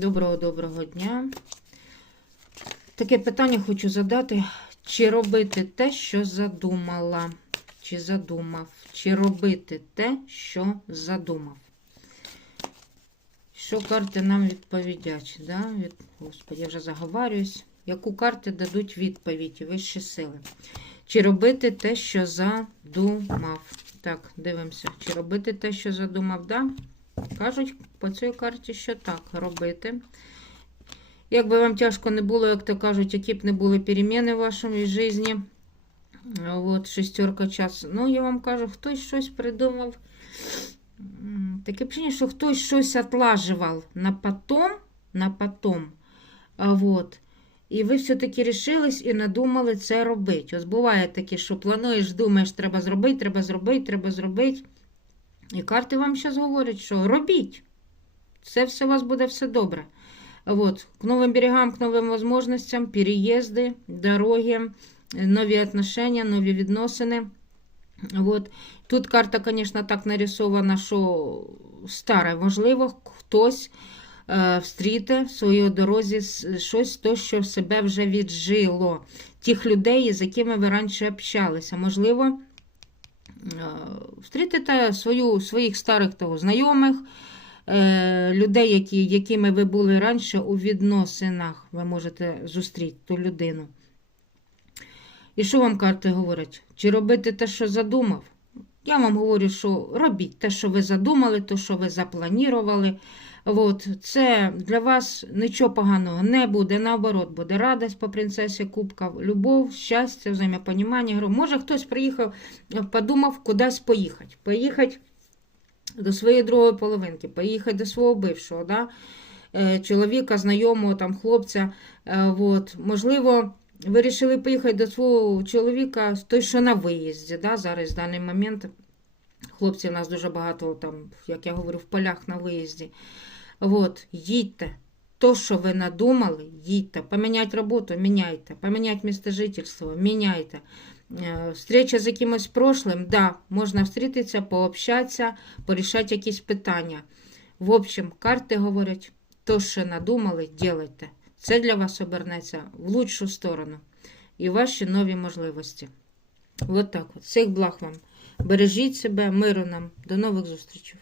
Доброго доброго дня. Таке питання хочу задати. Чи робити те, що задумала? Чи задумав? Чи робити те, що задумав? Що карти нам відповідять? Да? Від... Господи, я вже заговарююсь. Яку карти дадуть відповідь вищі сили? Чи робити те, що задумав? Так, дивимося. Чи робити те, що задумав? Да? Кажуть по цій карті, що так, робити. Як би вам тяжко не було, як то кажуть, які б не були переміни в вашому житті. От, шестерка час. Ну, я вам кажу, хтось щось придумав. Таке впечатлення, що хтось щось отлаживав на потом, на потом. А вот. І ви все-таки рішились і надумали це робити. Ось буває таке, що плануєш, думаєш, треба зробити, треба зробити, треба зробити. І карти вам зараз говорять, що робіть. Це все у вас буде все добре. Вот. К новым берегам, к новим возможностям, переїзди, дороги, нові отношения, нові відносини. Вот. Тут карта, звісно, так нарисована, що старе. Можливо, хтось е, встріте в своїй дорозі щось, то, що себе вже віджило. Тих людей, з якими ви раніше общалися. Можливо, встрітите свою, своїх старих того, знайомих, е, людей, які, якими ви були раніше у відносинах. Ви можете зустріти ту людину. І що вам карти говорять? Чи робити те, що задумав? Я вам говорю, що робіть те, що ви задумали, те, що ви запланували. От, це для вас нічого поганого не буде, наоборот, буде радість по принцесі Кубка, любов, щастя, взаємопонімання. Може, хтось приїхав, подумав кудись поїхати. Поїхати до своєї другої половинки, поїхати до свого бившого, да? е, чоловіка, знайомого, там, хлопця. Е, от. Можливо, вирішили поїхати до свого чоловіка, той, що на виїзді. Да? Зараз в даний момент хлопців у нас дуже багато, там, як я говорю, в полях на виїзді. От, їдьте. То, що ви надумали, їдьте. Поміняти роботу, міняйте. Поміняти місце жительства, міняйте. Е, Встреча з якимось прошлим, да, можна встрітитися, пообщатися, порішати якісь питання. В общем, карти говорять, то, що надумали, ділайте. Це для вас обернеться в лучшу сторону і ваші нові можливості. От так от. Всіх благ вам. Бережіть себе, миру нам. До нових зустрічей.